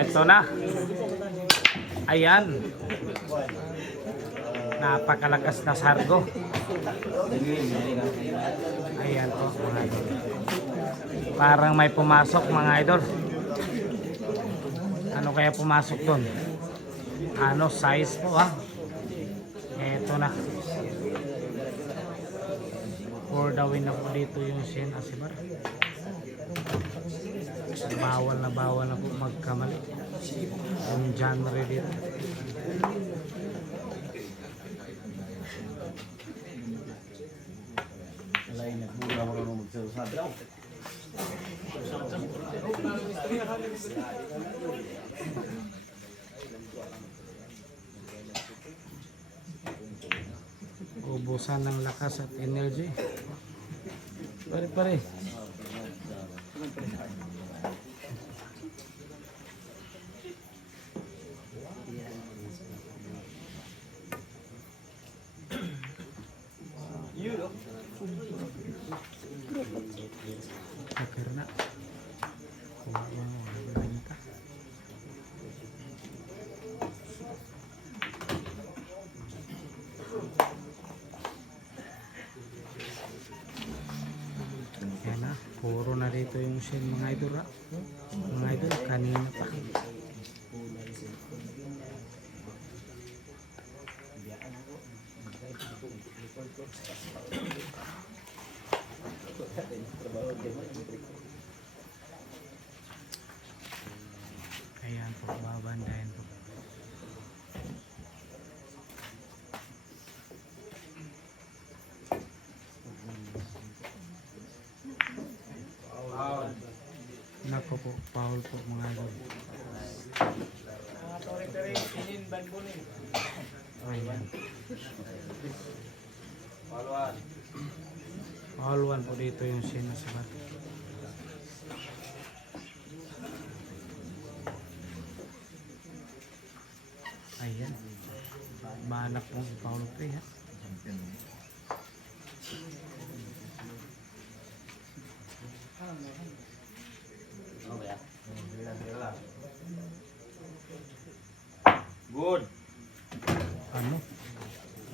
Eto na. Ayan. Napakalakas na sargo. Ayan po mga idol. Parang may pumasok mga idol. Ano kaya pumasok doon? Ano size po ha? Eto na. For the win na po dito yung Shane Asibar. Bawal na po magkamali yung genre dito. Ubusan ng lakas at energy. Pare-pare. Karena yan na, puro na rito yung Shane mga idol ha. Mga idol, kanina pa. Ayan po, babandayan po. Nako po, foul po mga idol. Ayan. Foul 1 po dito yung Shane Asibar. Ayan. Balak pong i-foul play ha. Good. Ano?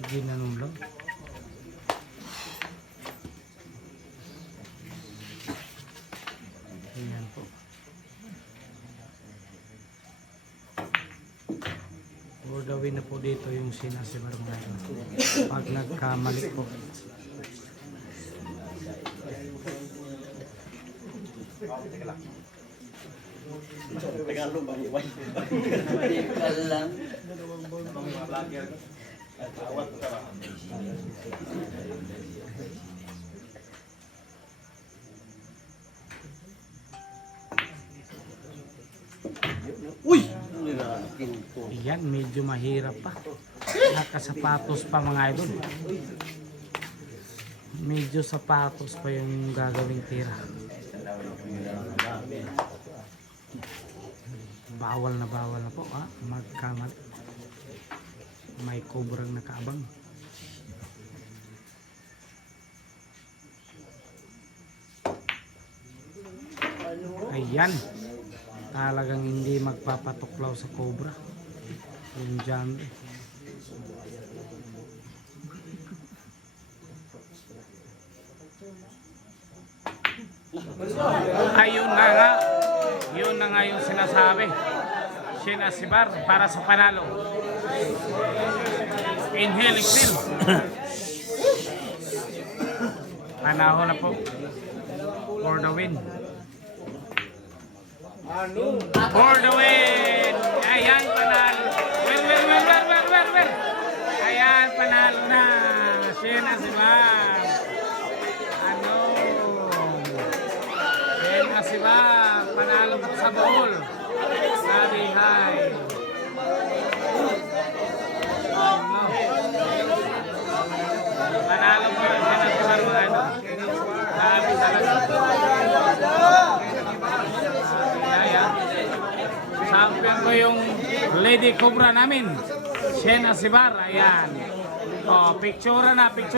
Ginanong lang. Ayan po. For the win na po dito yung Shane Asibar mga idol. Pag nagkamali po. Tagalog bang iwan? Lang. Awat ka ba? Uy! Ayan, medyo mahirap pa. Nakasapatos pa mga idol. Medyo sapatos pa yung gagawing tira. Bawal na po ha, magkamali. May kobrang nakaabang. Ayan, talagang hindi magpapatuklaw sa cobra yung genre. Ayun na nga, yun na nga yung sinasabi. Shane Asibar para sa panalo. Inhale, exhale. Panahon na po for the win. For the win. Ayan, panalo. Well. Ayan, panalo na. Shane Asibar. Shane Asibar, panalo po sa bowl. Sabi hi. Panalo po rin Shane Asibar mga idol. Sabi talaga. Champion ko yung Lady Cobra namin. Shane Asibar, ayan. O, picture na, picture.